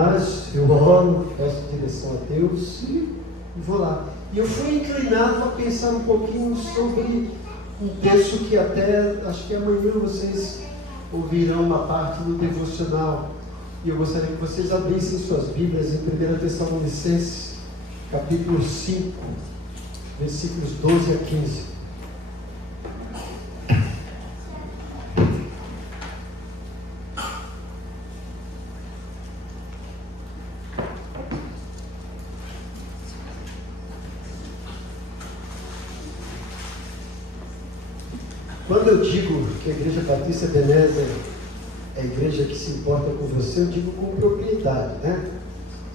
ginásio, eu oro, peço direção a Deus e vou lá. E eu fui inclinado a pensar um pouquinho sobre um texto que até, acho que amanhã vocês ouvirão uma parte do devocional. E eu gostaria que vocês abrissem suas Bíblias em 1 Tessalonicenses, capítulo 5, versículos 12 a 15. Quando eu digo que a Igreja Batista Ebenezer é a igreja que se importa com você, eu digo com propriedade, né?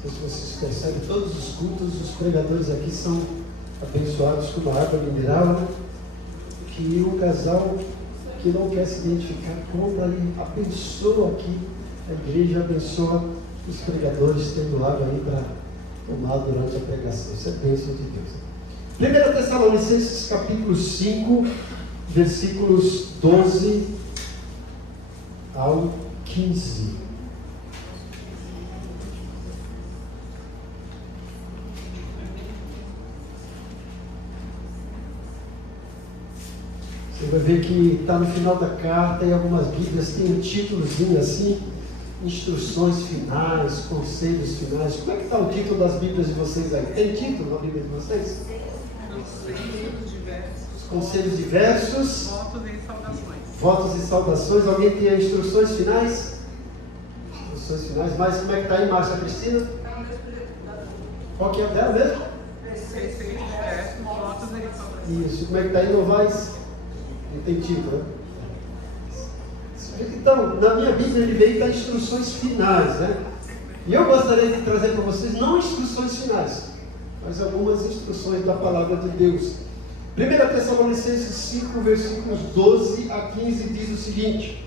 Não sei se vocês percebem, todos os cultos, os pregadores aqui são abençoados com uma água mineral, né? Que o casal que não quer se identificar compra e abençoa aqui, a igreja abençoa os pregadores tendo água aí para tomar durante a pregação. Isso é bênção de Deus. 1 Tessalonicenses capítulo 5, versículos 12 ao 15. Você vai ver que está no final da carta e algumas Bíblias tem um títulozinho assim, instruções finais, conselhos finais. Como é que está o título das Bíblias de vocês aí? Tem título na Bíblia de vocês? Conselhos diversos. Votos e saudações. Votos e saudações. Alguém tem instruções finais? Instruções finais. Mas como é que está aí, Márcia Cristina? Qual que é a dela mesmo? Conselhos diversos, votos e saudações. Isso. Como é que está aí, Novaes? Não tem título, né? Então, na minha Bíblia ele veio dar instruções finais, né? E eu gostaria de trazer para vocês, não instruções finais, mas algumas instruções da palavra de Deus. 1 Tessalonicenses 5, versículos 12 a 15 diz o seguinte: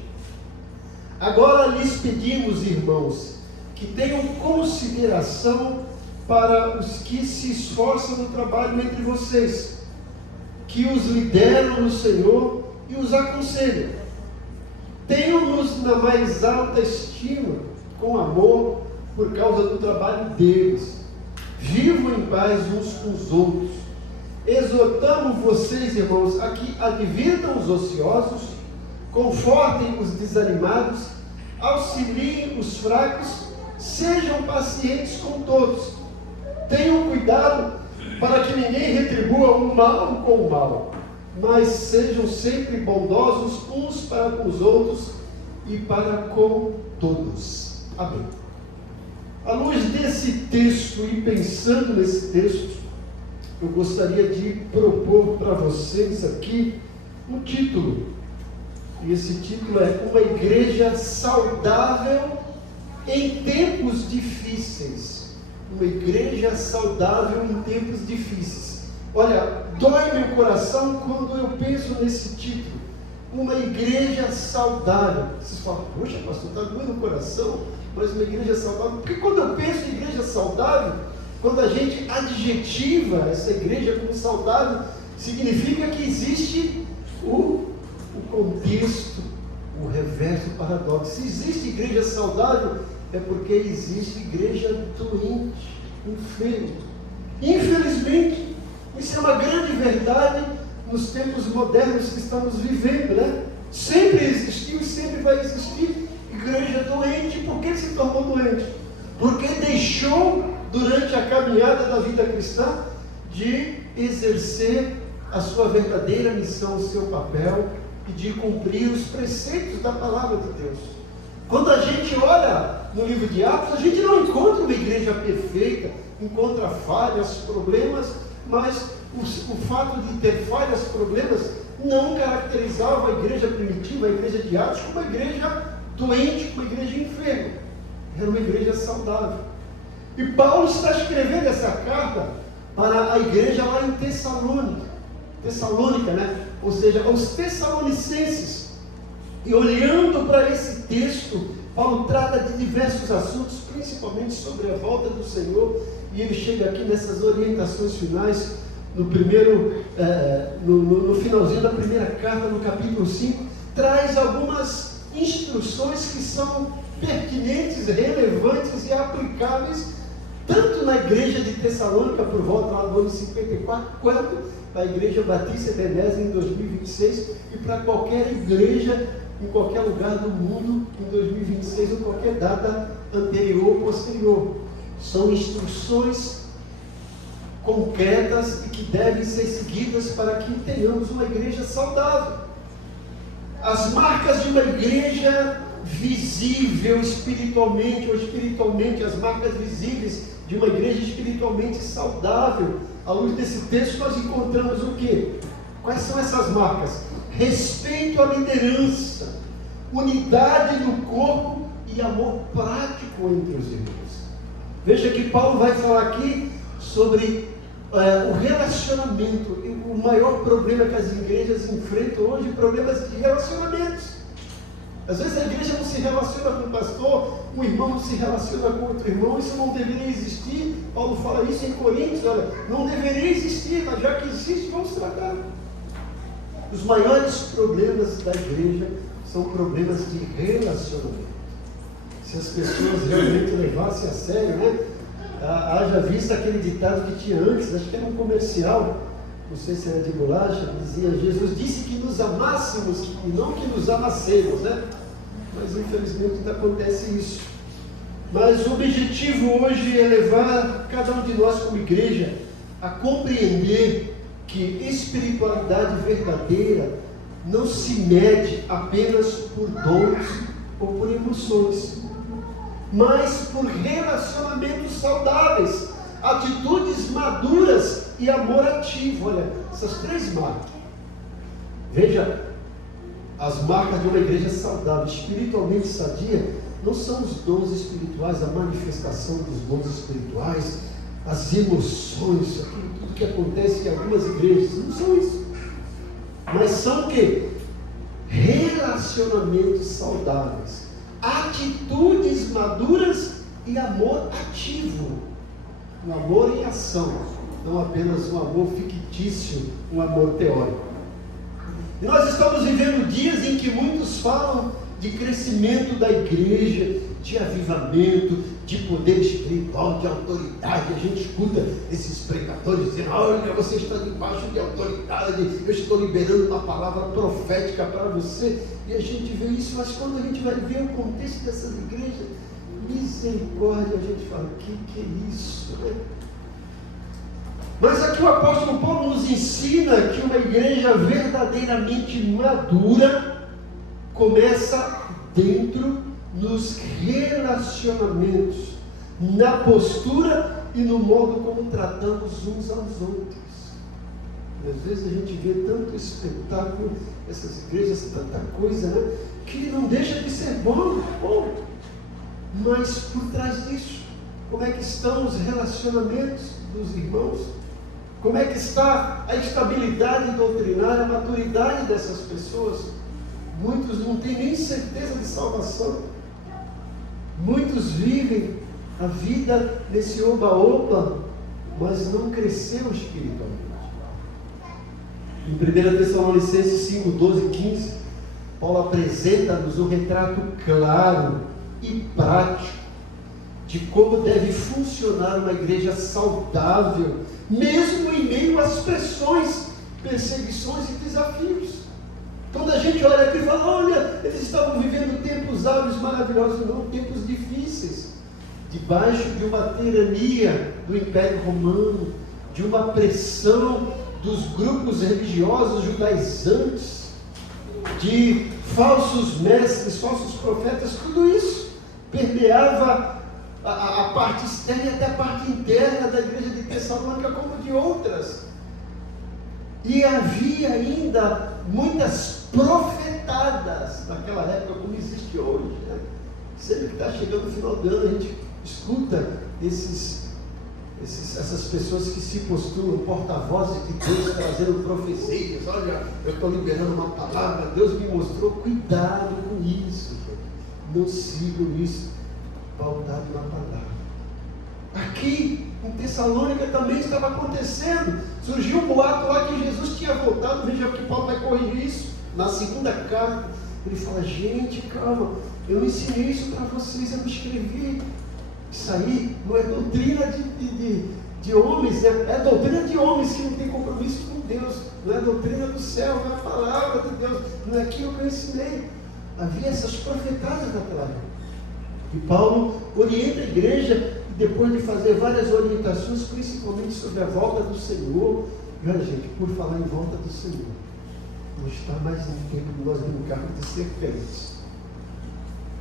agora lhes pedimos, irmãos, que tenham consideração para os que se esforçam no trabalho entre vocês, que os lideram no Senhor e os aconselham. Tenham-nos na mais alta estima, com amor, por causa do trabalho deles. Vivam em paz uns com os outros. Exortamos vocês, irmãos, a que advirtam os ociosos, confortem os desanimados, auxiliem os fracos, sejam pacientes com todos. Tenham cuidado para que ninguém retribua o mal com o mal, mas sejam sempre bondosos uns para com os outros e para com todos. Amém. À luz desse texto e pensando nesse texto, eu gostaria de propor para vocês aqui um título. E esse título é Uma Igreja Saudável em Tempos Difíceis. Uma igreja saudável em tempos difíceis. Olha, dói meu coração quando eu penso nesse título. Uma igreja saudável. Vocês falam, poxa, pastor, está doendo o coração, mas uma igreja saudável. Porque quando eu penso em igreja saudável, quando a gente adjetiva essa igreja como saudável, significa que existe o contexto, o reverso, o paradoxo. Se existe igreja saudável, é porque existe igreja doente, enferma. Infelizmente, isso é uma grande verdade nos tempos modernos que estamos vivendo, né? Sempre existiu e sempre vai existir igreja doente. Por que se tornou doente? Porque deixou, durante a caminhada da vida cristã, de exercer a sua verdadeira missão, o seu papel, e de cumprir os preceitos da palavra de Deus. Quando a gente olha no livro de Atos, a gente não encontra uma igreja perfeita, encontra falhas, problemas, mas o fato de ter falhas, problemas, não caracterizava a igreja primitiva, a igreja de Atos, como uma igreja doente, como uma igreja enferma. Era uma igreja saudável. E Paulo está escrevendo essa carta para a igreja lá em Tessalônica, né? Ou seja, aos Tessalonicenses. E olhando para esse texto, Paulo trata de diversos assuntos, principalmente sobre a volta do Senhor, e ele chega aqui nessas orientações finais, no finalzinho da primeira carta, no capítulo 5, traz algumas instruções que são pertinentes, relevantes e aplicáveis, tanto na igreja de Tessalônica, por volta lá do ano 54, quanto para a igreja Batista Ebenezer em 2026, e para qualquer igreja em qualquer lugar do mundo em 2026 ou qualquer data anterior ou posterior. São instruções concretas e que devem ser seguidas para que tenhamos uma igreja saudável. As marcas de uma igreja visível espiritualmente, ou espiritualmente, as marcas visíveis de uma igreja espiritualmente saudável. À luz desse texto nós encontramos o quê? Quais são essas marcas? Respeito à liderança, unidade no corpo e amor prático entre os irmãos. Veja que Paulo vai falar aqui sobre o relacionamento. O maior problema que as igrejas enfrentam hoje é problemas de relacionamentos. Às vezes a igreja não se relaciona com o pastor, um irmão não se relaciona com outro irmão, isso não deveria existir. Paulo fala isso em Coríntios, olha, não deveria existir, mas já que existe, vamos tratar. Os maiores problemas da igreja são problemas de relacionamento. Se as pessoas realmente levassem a sério, né? Haja visto aquele ditado que tinha antes, acho que era um comercial, não sei se era de bolacha, dizia: Jesus disse que nos amássemos e não que nos amassemos, né? Mas infelizmente não acontece isso. Mas o objetivo hoje é levar cada um de nós como igreja a compreender que espiritualidade verdadeira não se mede apenas por dons ou por emoções, mas por relacionamentos saudáveis, atitudes maduras e amor ativo. Olha, essas três marcas. Veja, as marcas de uma igreja saudável, espiritualmente sadia, não são os dons espirituais, a manifestação dos dons espirituais, as emoções, aquilo tudo que acontece em algumas igrejas, não são isso. Mas são o quê? Relacionamentos saudáveis, atitudes maduras e amor ativo. Um amor em ação, não apenas um amor fictício, um amor teórico. E nós estamos vivendo dias em que muitos falam de crescimento da igreja, de avivamento, de poder espiritual, de autoridade. A gente escuta esses pregadores dizendo: olha, você está debaixo de autoridade, eu estou liberando uma palavra profética para você. E a gente vê isso, mas quando a gente vai ver o contexto dessas igrejas, misericórdia, a gente fala: que é isso, né? Mas aqui o apóstolo Paulo nos ensina que uma igreja verdadeiramente madura começa dentro, nos relacionamentos, na postura e no modo como tratamos uns aos outros. E às vezes a gente vê tanto espetáculo, essas igrejas, tanta coisa, né, que não deixa de ser bom. Mas por trás disso, como é que estão os relacionamentos dos irmãos? Como é que está a estabilidade doutrinária, a maturidade dessas pessoas? Muitos não têm nem certeza de salvação. Muitos vivem a vida nesse oba-oba, mas não cresceu espiritualmente. Em 1 Tessalonicenses 5, 12 e 15, Paulo apresenta-nos um retrato claro e prático de como deve funcionar uma igreja saudável, mesmo em meio às pressões, perseguições e desafios. Quando a gente olha aqui e fala: olha, eles estavam vivendo tempos áureos maravilhosos. Não, tempos difíceis, debaixo de uma tirania do Império Romano, de uma pressão dos grupos religiosos judaizantes, de falsos mestres, falsos profetas. Tudo isso permeava a parte externa e até a parte interna da igreja de Tessalônica, como de outras. E havia ainda muitas profetadas naquela época, como existe hoje, né? Sempre que está chegando o final do ano, a gente escuta essas pessoas que se postulam porta-vozes de Deus, trazendo profecias. Olha, eu estou liberando uma palavra, Deus me mostrou. Cuidado com isso, gente. Não sigam isso, pautado na palavra. Aqui em Tessalônica também estava acontecendo. Surgiu um boato lá que Jesus tinha voltado. Veja que Paulo vai corrigir isso na segunda carta. Ele fala: gente, calma, Eu ensinei isso para vocês, eu escrevi. Isso aí não é doutrina de homens, né? É doutrina de homens que não tem compromisso com Deus. Não é doutrina do céu, não é a palavra de Deus. Não é aquilo que eu ensinei. Havia essas profetadas naquela época. E Paulo orienta a igreja, depois de fazer várias orientações, principalmente sobre a volta do Senhor. E olha, gente, por falar em volta do Senhor, não está mais em tempo de nós brincarmos de serpentes.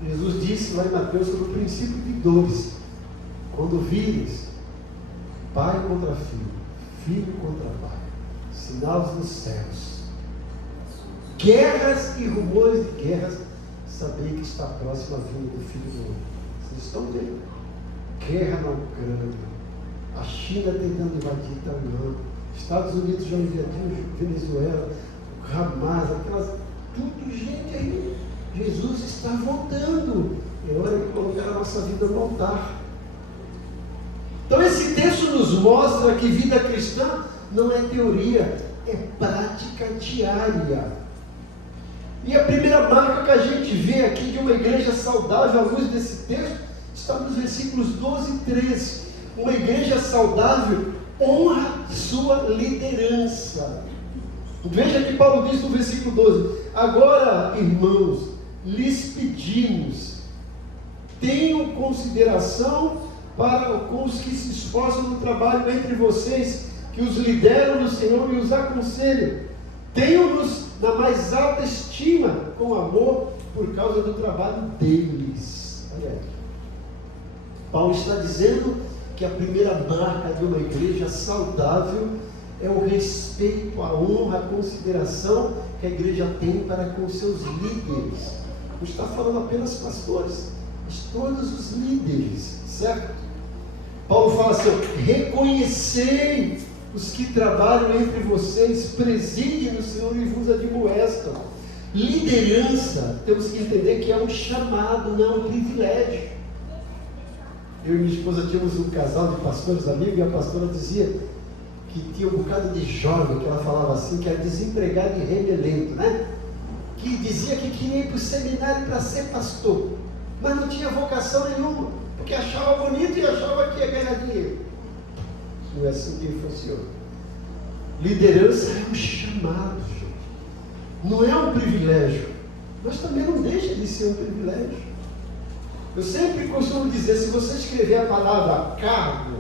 Jesus disse lá em Mateus sobre o princípio de dores. Quando vires pai contra filho, filho contra pai, sinais nos céus, guerras e rumores de guerras, sabei que está próxima a vinda do Filho do Homem. Vocês estão vendo? Guerra na Ucrânia, a China tentando invadir Taiwan, Estados Unidos já invadiu Venezuela, Hamas, aquelas, tudo gente aí. Jesus está voltando. É hora de colocar a nossa vida no altar. Então esse texto nos mostra que vida cristã não é teoria, é prática diária. E a primeira marca que a gente vê aqui de uma igreja saudável à luz desse texto está nos versículos 12 e 13. Uma igreja saudável honra sua liderança. Veja que Paulo diz no versículo 12: agora, irmãos, lhes pedimos, tenham consideração para com os que se esforçam no trabalho entre vocês, que os lideram no Senhor e os aconselham. Tenham-nos na mais alta estima, com amor, por causa do trabalho deles. Olha aí. Paulo está dizendo que a primeira marca de uma igreja saudável é o respeito, a honra, a consideração que a igreja tem para com seus líderes. Não está falando apenas pastores, mas todos os líderes, certo? Paulo fala assim: reconhecei os que trabalham entre vocês, presidem no Senhor e vos admoestam. Liderança, temos que entender que é um chamado, não é um privilégio. Eu e minha esposa tínhamos um casal de pastores amigos, e a pastora dizia que tinha um bocado de jovem, que ela falava assim, que era desempregado e rebelento, né? Que dizia que queria ir para o seminário para ser pastor, mas não tinha vocação nenhuma, porque achava bonito e achava que ia ganhar dinheiro. Não é assim que funciona. Liderança é um chamado, gente. Não é um privilégio, mas também não deixa de ser um privilégio. Eu sempre costumo dizer, se você escrever a palavra cargo,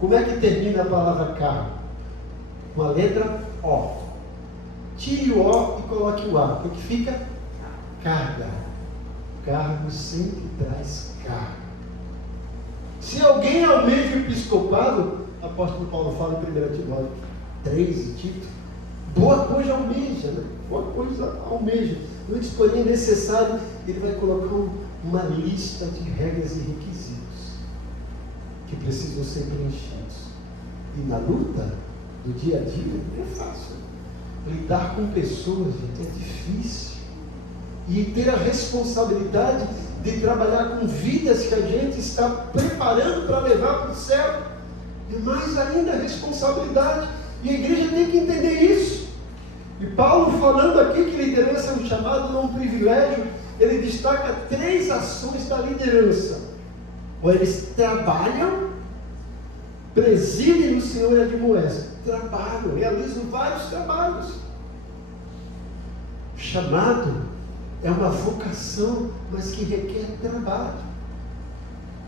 como é que termina a palavra cargo? Com a letra O. Tire o O e coloque o A. O que fica? Carga. Cargo sempre traz carga. Se alguém almeja o episcopado, o apóstolo Paulo fala em 1 Timóteo 3 e Tito, boa coisa almeja, né? Boa coisa almeja. Antes, porém, é necessário, ele vai colocar uma lista de regras e requisitos que precisam ser preenchidos. E na luta do dia a dia não é fácil. Lidar com pessoas, gente, é difícil. E ter a responsabilidade de trabalhar com vidas que a gente está preparando para levar para o céu, é mais ainda a responsabilidade. E a igreja tem que entender isso. E Paulo, falando aqui que liderança é um chamado, não um privilégio, ele destaca 3 ações da liderança. Ou eles trabalham, presidem no Senhor e admoestam. Trabalham, realizam vários trabalhos. O chamado é uma vocação, mas que requer trabalho.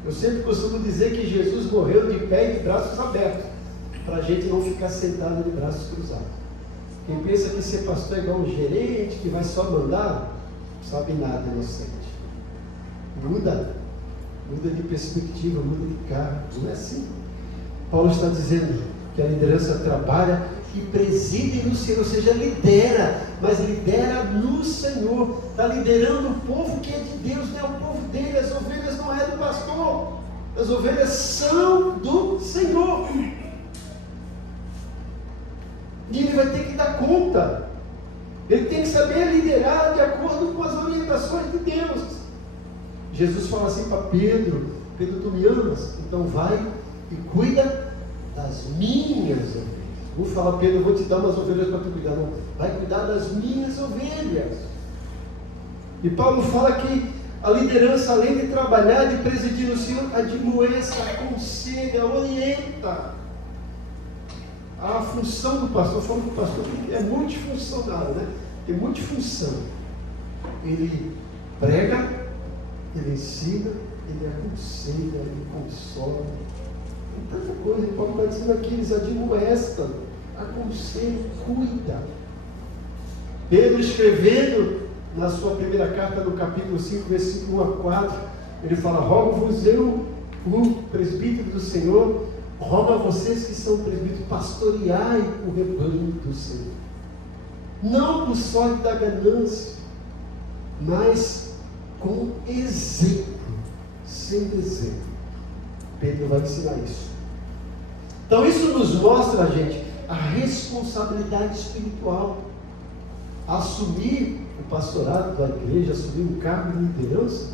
Eu sempre costumo dizer que Jesus morreu de pé e de braços abertos, para a gente não ficar sentado de braços cruzados. Quem pensa que ser pastor é igual um gerente que vai só mandar, não sabe nada, inocente. Muda de perspectiva, muda de cara. Não é assim. Paulo está dizendo que a liderança trabalha e preside no Senhor, ou seja, lidera, mas lidera no Senhor. Está liderando o povo que é de Deus, não é o povo dele. As ovelhas não é do pastor, as ovelhas são do Senhor. E ele vai ter que dar conta. Ele tem que saber liderar de acordo com as orientações de Deus. Jesus fala assim para Pedro: Pedro, tu me amas? Então vai e cuida das minhas ovelhas. Não fala, Pedro, eu vou te dar umas ovelhas para tu cuidar. Não, vai cuidar das minhas ovelhas. E Paulo fala que a liderança, além de trabalhar, de presidir no Senhor, admoesta, aconselha, orienta. A função do pastor, falando que o pastor é multifuncional, né? Tem multifunção. Ele prega, ele ensina, ele aconselha, ele consola. Tem tanta coisa. O Paulo está dizendo aqui, eles admoestam, aconselham, cuidam. Pedro, escrevendo na sua primeira carta, no capítulo 5, versículo 1 a 4, ele fala: rogo-vos eu, o presbítero do Senhor, rogo a vocês que são presbíteros, pastoreai o rebanho do Senhor, não por sorte da ganância, mas com exemplo, sem exemplo. Pedro vai ensinar isso. Então isso nos mostra, gente, a responsabilidade espiritual. Assumir o pastorado da igreja, assumir um cargo de liderança,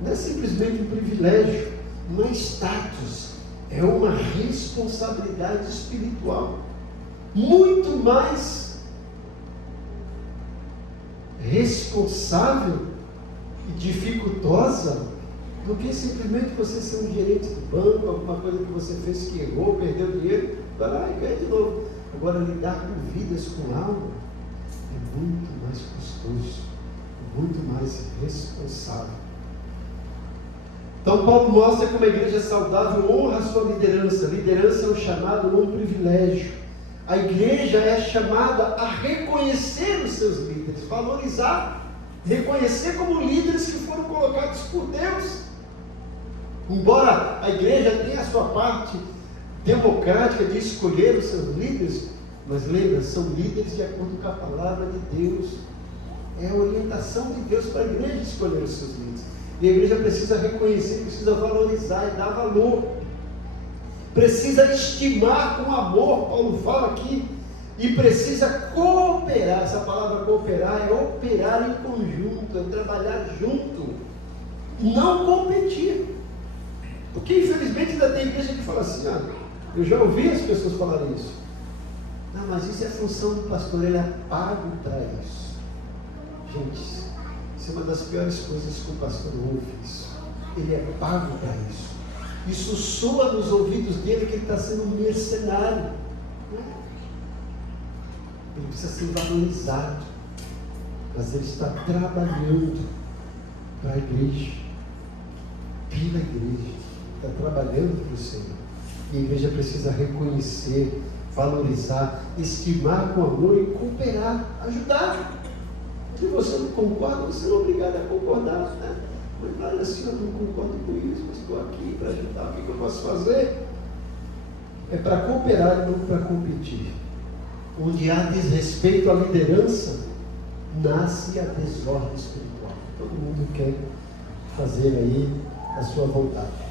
não é simplesmente um privilégio, não é status, é uma responsabilidade espiritual, muito mais responsável e dificultosa do que simplesmente você ser um gerente do banco, alguma coisa que você fez que errou, perdeu dinheiro, vai lá e ganha de novo. Agora, lidar com vidas, com alma, é muito mais custoso, muito mais responsável. Então Paulo mostra como a igreja saudável honra a sua liderança. Liderança é um chamado, não um privilégio. A igreja é chamada a reconhecer os seus líderes, valorizar, reconhecer como líderes que foram colocados por Deus. Embora a igreja tenha a sua parte democrática de escolher os seus líderes, mas lembra, são líderes de acordo com a palavra de Deus. É a orientação de Deus para a igreja escolher os seus líderes. E a igreja precisa reconhecer, precisa valorizar e dar valor. Precisa estimar com amor, Paulo fala aqui. E precisa cooperar. Essa palavra cooperar é operar em conjunto, é trabalhar junto. Não competir. Porque infelizmente ainda tem igreja que fala assim, eu já ouvi as pessoas falarem isso. Não, mas isso é função do pastor, ele é pago para isso. Gente, isso é uma das piores coisas que o pastor ouve isso. Ele é pago para isso. Isso soa nos ouvidos dele que ele está sendo um mercenário. Ele precisa ser valorizado. Mas ele está trabalhando para a igreja. Pela igreja. Está trabalhando para o Senhor. E a igreja precisa reconhecer, valorizar, estimar com amor e cooperar, ajudar. Se você não concorda, você não é obrigado a concordar, né? Mas olha assim, eu não concordo com isso, mas estou aqui para ajudar. O que eu posso fazer? É para cooperar e não para competir. Onde há desrespeito à liderança, nasce a desordem espiritual. Todo mundo quer fazer aí a sua vontade.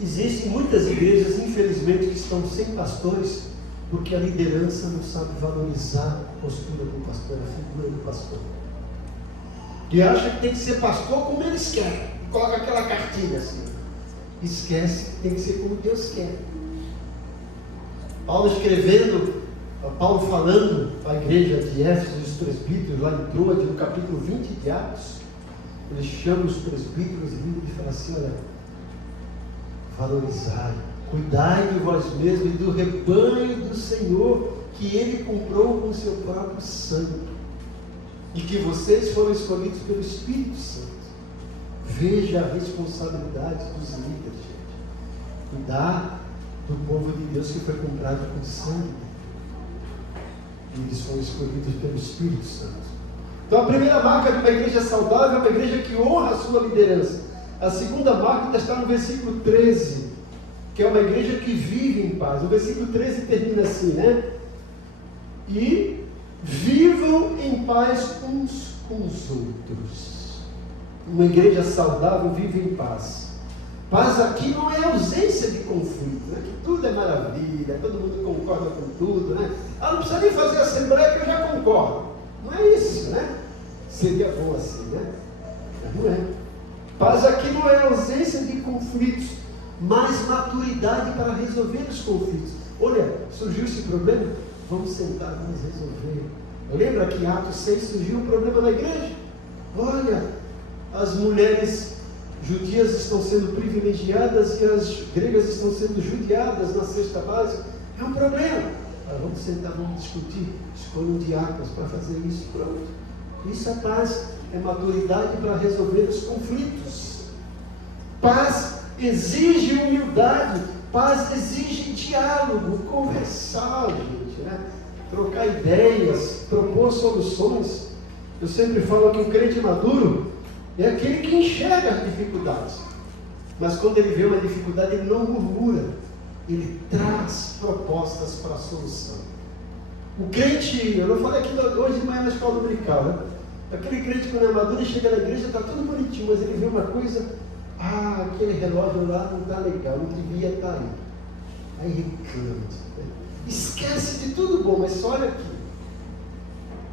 Existem muitas igrejas, infelizmente, que estão sem pastores, porque a liderança não sabe valorizar a postura do pastor, a figura do pastor. E acha que tem que ser pastor como eles querem. Coloca aquela cartilha assim. Esquece que tem que ser como Deus quer. Paulo falando para a igreja de Éfeso, os presbíteros, lá em Troade, no capítulo 20 de Atos, ele chama os presbíteros e fala assim, olha, valorizai, cuidai de vós mesmos e do rebanho do Senhor, que Ele comprou com o seu próprio sangue, e que vocês foram escolhidos pelo Espírito Santo. Veja a responsabilidade dos líderes, gente. Cuidar do povo de Deus que foi comprado com sangue. E eles foram escolhidos pelo Espírito Santo. Então a primeira marca de uma igreja saudável é uma igreja que honra a sua liderança. A segunda marca está no versículo 13, que é uma igreja que vive em paz. O versículo 13 termina assim, né? E vivam em paz uns com os outros. Uma igreja saudável vive em paz. Paz aqui não é ausência de conflito, né? Que tudo é maravilha, todo mundo concorda com tudo, né? Não precisa nem fazer assembleia que eu já concordo. Não é isso, né? Seria bom assim, né? Mas não é. Paz aqui não é ausência de conflitos, mas maturidade para resolver os conflitos. Olha, surgiu esse problema, vamos sentar, vamos resolver. Lembra que em Atos 6 surgiu um problema na igreja? Olha, as mulheres judias estão sendo privilegiadas e as gregas estão sendo judiadas na cesta básica. É um problema. Vamos sentar, vamos discutir. Escolha um diácono para fazer isso. Pronto. Isso é paz, é maturidade para resolver os conflitos. Paz exige humildade, paz exige diálogo, conversar, gente, né? Trocar ideias, propor soluções. Eu sempre falo que o crente maduro é aquele que enxerga as dificuldades, mas quando ele vê uma dificuldade, ele não murmura, ele traz propostas para a solução. O crente, eu não falei aqui hoje de manhã na escola dominical, né? Aquele crente quando é maduro, ele chega na igreja, está tudo bonitinho, mas ele vê uma coisa, aquele relógio lá não está legal, não devia estar aí. Aí reclama, esquece de tudo bom, mas só olha aqui.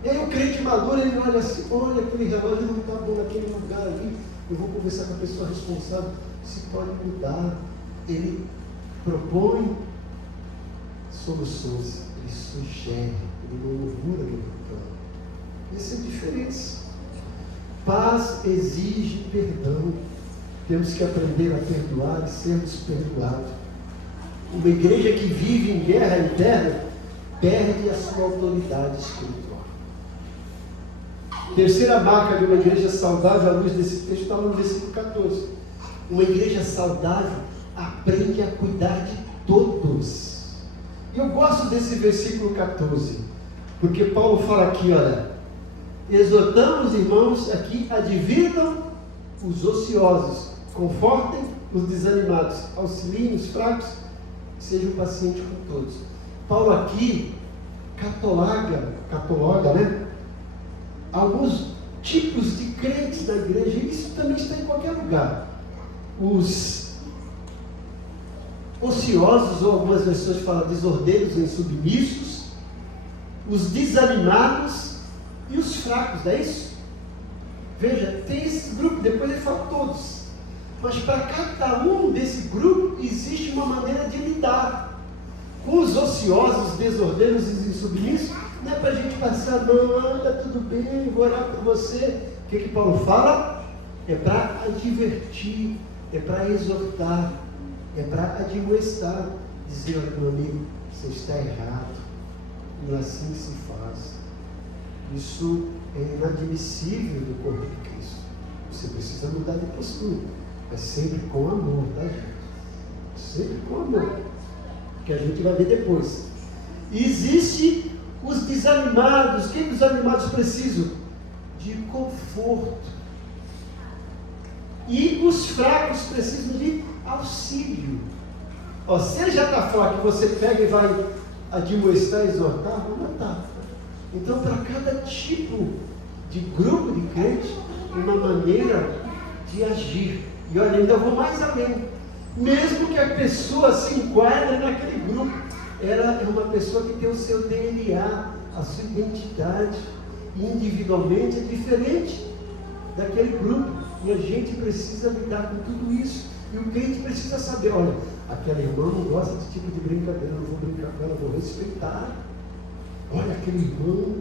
E aí o crente maduro, ele olha assim, olha, aquele relógio não está bom naquele lugar ali, eu vou conversar com a pessoa responsável, se pode mudar. Ele propõe soluções, ele sugere, ele não murmura, ele reclama. Essa é a diferença. Paz exige perdão. Temos que aprender a perdoar e sermos perdoados. Uma igreja que vive em guerra interna perde a sua autoridade espiritual. Terceira marca de uma igreja saudável, à luz desse texto, está no versículo 14. Uma igreja saudável aprende a cuidar de todos. E eu gosto desse versículo 14, porque Paulo fala aqui, olha, exortamos, irmãos, aqui, advirtam os ociosos, confortem os desanimados, auxiliem os fracos, sejam pacientes com todos. Paulo aqui cataloga, né? Alguns tipos de crentes da igreja, e isso também está em qualquer lugar. Os ociosos, ou algumas versões falam desordeiros e insubmissos, os desanimados e os fracos, não é isso? Veja, tem esse grupo, depois ele fala todos. Mas para cada um desse grupo existe uma maneira de lidar. Com os ociosos, desordeiros e insubmissos, não é para a gente passar, não, anda tudo bem, vou orar por você. O que Paulo fala? É para advertir, é para exortar, é para admoestar, dizer, olha, meu amigo, você está errado, não é assim que se faz. Isso é inadmissível no corpo de Cristo. Você precisa mudar de postura, mas sempre com amor, tá, gente? Sempre com amor, que a gente vai ver depois. E existe os desanimados. O que os desanimados precisam? De conforto. E os fracos precisam de auxílio. Se ele já está fraco, você pega e vai admoestar, exortar, não está. Então, para cada tipo de grupo de crente, uma maneira de agir. E olha, ainda vou mais além. Mesmo que a pessoa se enquadre naquele grupo, ela é uma pessoa que tem o seu DNA, a sua identidade, e individualmente é diferente daquele grupo. E a gente precisa lidar com tudo isso. E o crente precisa saber, olha, aquela irmã não gosta desse tipo de brincadeira, eu não vou brincar com ela, vou respeitar. Olha, aquele irmão,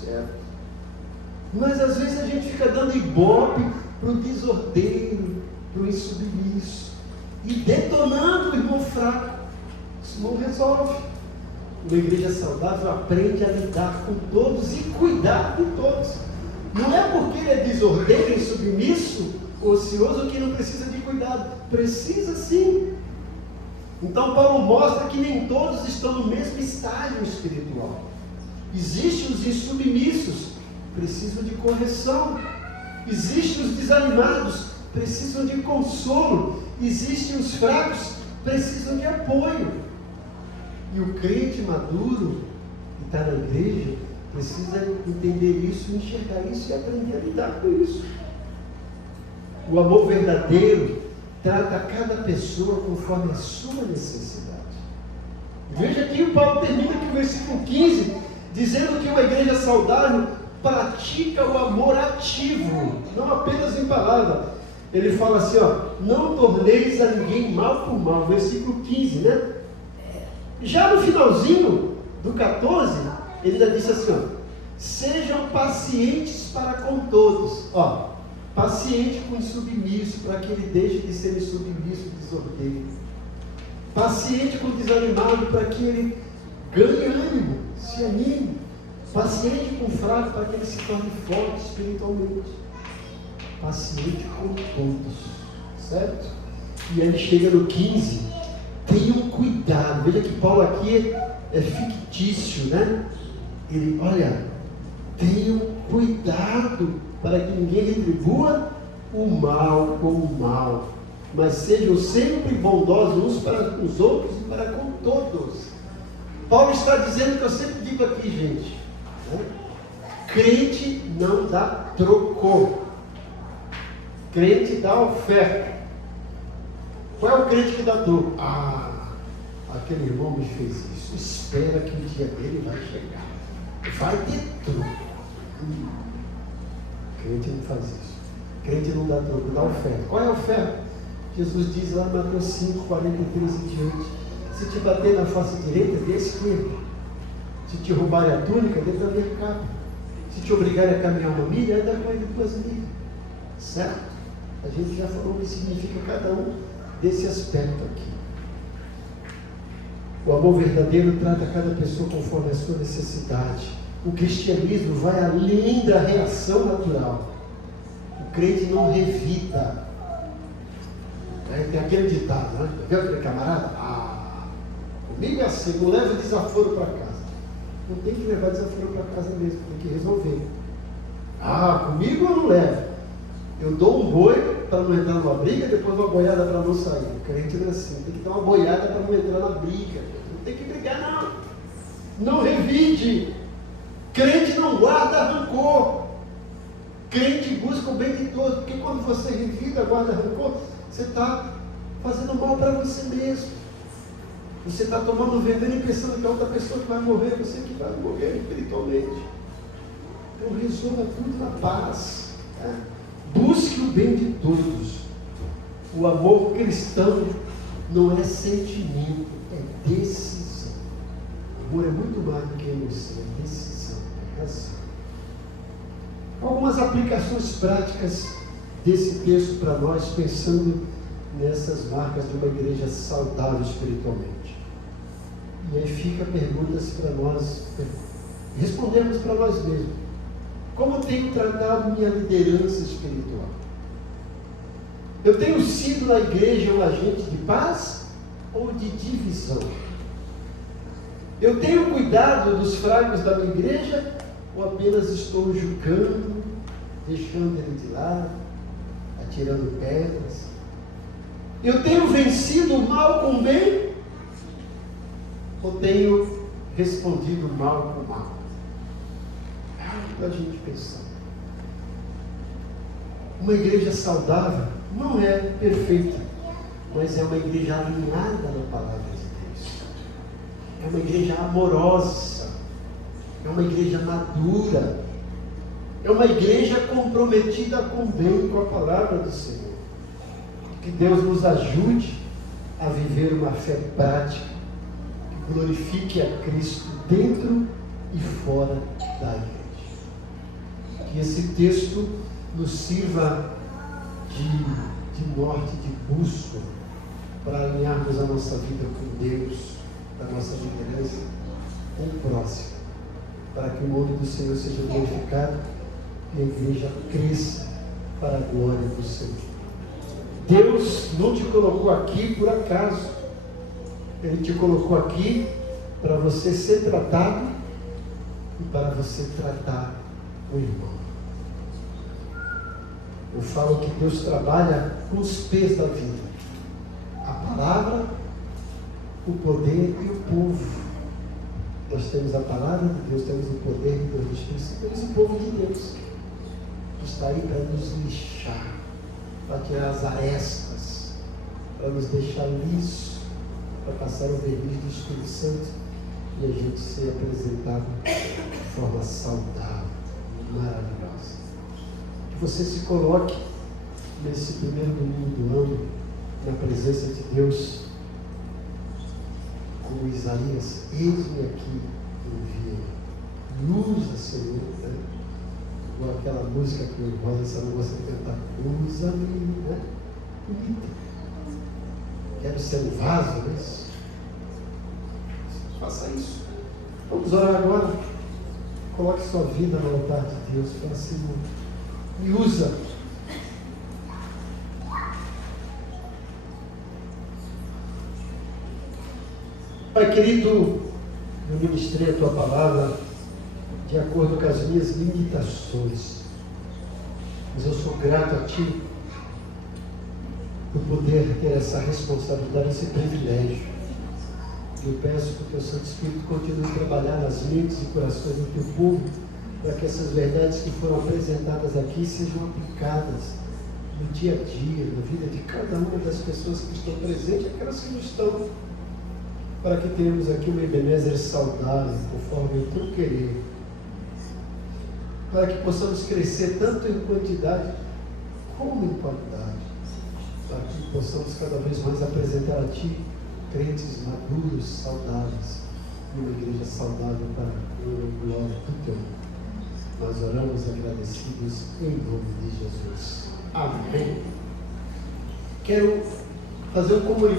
certo. Mas às vezes a gente fica dando ibope para o desordeiro, para o insubmisso, e detonando o irmão fraco. Isso não resolve. Uma igreja saudável aprende a lidar com todos e cuidar de todos. Não é porque ele é desordeiro, insubmisso, ocioso, que não precisa de cuidado. Precisa sim. Então Paulo mostra que nem todos estão no mesmo estágio espiritual. Existem os insubmissos, precisam de correção. Existem os desanimados, precisam de consolo. Existem os fracos, precisam de apoio. E o crente maduro, que está na igreja, precisa entender isso, enxergar isso e aprender a lidar com isso. O amor verdadeiro trata cada pessoa conforme a sua necessidade. Veja aqui, o Paulo termina aqui o versículo 15, dizendo que uma igreja saudável pratica o amor ativo, não apenas em palavra. Ele fala assim, não torneis a ninguém mal por mal, versículo 15, né? Já no finalzinho do 14, ele ainda disse assim, Sejam pacientes para com todos. Ó, paciente com o insubmisso, para que ele deixe de ser insubmisso, desordeiro. Paciente com o desanimado, para que ele ganhe ânimo, se anime. Paciente com o fraco, para que ele se torne forte espiritualmente. Paciente com todos, certo? E aí ele chega no 15. Tenham cuidado. Veja que Paulo aqui é fictício, né? Ele, olha, tenham cuidado para que ninguém retribua o mal com o mal, mas sejam sempre bondosos uns para com os outros e para com todos. Paulo está dizendo o que eu sempre digo aqui, gente, né? Crente não dá troco, crente dá oferta. Qual é o crente que dá troco? Aquele irmão me fez isso, espera que o dia dele vai chegar, vai ter troco. Crente não faz isso. Crente não dá troco, dá oferta. Qual é a oferta? Jesus diz lá em Mateus 5, 43 e diante: se te bater na face direita, dê a esquerda. Se te roubarem a túnica, dê também a capa. Se te obrigarem a caminhar uma milha, anda com ele 2 milhas. Certo? A gente já falou o que significa cada um desse aspecto aqui. O amor verdadeiro trata cada pessoa conforme a sua necessidade. O cristianismo vai além da reação natural. O crente não revida. Tem aquele ditado, né? Viu aquele camarada? Comigo é assim, não leva desaforo para casa. Não tem que levar desaforo para casa mesmo, tem que resolver. Comigo eu não levo. Eu dou um boi para não entrar numa briga, depois uma boiada para não sair. O crente não é assim, tem que dar uma boiada para não entrar na briga. Não tem que brigar, não. Não revide. Crente não guarda rancor. Crente busca o bem de todos, porque quando você revida, guarda rancor, você está fazendo mal para você mesmo. Você está tomando veneno e pensando que a outra pessoa que vai morrer, você que vai morrer espiritualmente. Então resolva tudo na paz. Tá? Busque o bem de todos. O amor cristão não é sentimento, é decisão. O amor é muito mais do que emoção, é decisão, é razão. Algumas aplicações práticas desse texto para nós, pensando nessas marcas de uma igreja saudável espiritualmente. E aí fica perguntas para nós respondermos para nós mesmos. Como tenho tratado minha liderança espiritual? Eu tenho sido na igreja um agente de paz ou de divisão? Eu tenho cuidado dos fracos da minha igreja ou apenas estou julgando, deixando ele de lado, atirando pedras? Eu tenho vencido o mal com o bem ou tenho respondido mal com o mal? Para a gente pensar. Uma igreja saudável não é perfeita, mas é uma igreja alinhada na palavra de Deus. É uma igreja amorosa, é uma igreja madura, é uma igreja comprometida com o bem, com a palavra do Senhor. Que Deus nos ajude a viver uma fé prática, que glorifique a Cristo dentro e fora da igreja. Que esse texto nos sirva de norte, de bússola, para alinharmos a nossa vida com Deus, da nossa liderança, com o próximo, para que o nome do Senhor seja glorificado e a igreja cresça para a glória do Senhor. Deus não te colocou aqui por acaso. Ele te colocou aqui para você ser tratado e para você tratar o irmão. Eu falo que Deus trabalha com os pés da vida. A palavra, o poder e o povo. Nós temos a palavra de Deus, temos o poder de Deus, temos o povo de Deus, que está aí para nos lixar, para tirar as arestas, para nos deixar liso, para passar o verniz do Espírito Santo e a gente ser apresentado de forma saudável, maravilhosa. Que você se coloque nesse primeiro domingo do ano na presença de Deus, como Isaías: eis-me aqui, envia-me. Me usa, Senhor. Né? Ou aquela música que o Rosa Salomão gosta de cantar. Usa-me, né? Quero ser um vaso, não é isso? Faça isso. Vamos orar agora. Coloque sua vida no altar de Deus. Fala, Senhor, me usa. Pai querido, eu ministrei a Tua palavra de acordo com as minhas limitações. Mas eu sou grato a Ti por poder ter essa responsabilidade, esse privilégio. Eu peço que o Teu Santo Espírito continue a trabalhar nas mentes e corações do Teu povo, para que essas verdades que foram apresentadas aqui sejam aplicadas no dia a dia, na vida de cada uma das pessoas que estão presentes e aquelas que não estão, para que tenhamos aqui uma Ebenezer saudável, conforme o Teu querer, para que possamos crescer tanto em quantidade como em qualidade, para que possamos cada vez mais apresentar a Ti crentes maduros, saudáveis, e uma igreja saudável para a glória do Teu nome. Nós oramos agradecidos em nome de Jesus. Amém. Quero fazer um comunicado.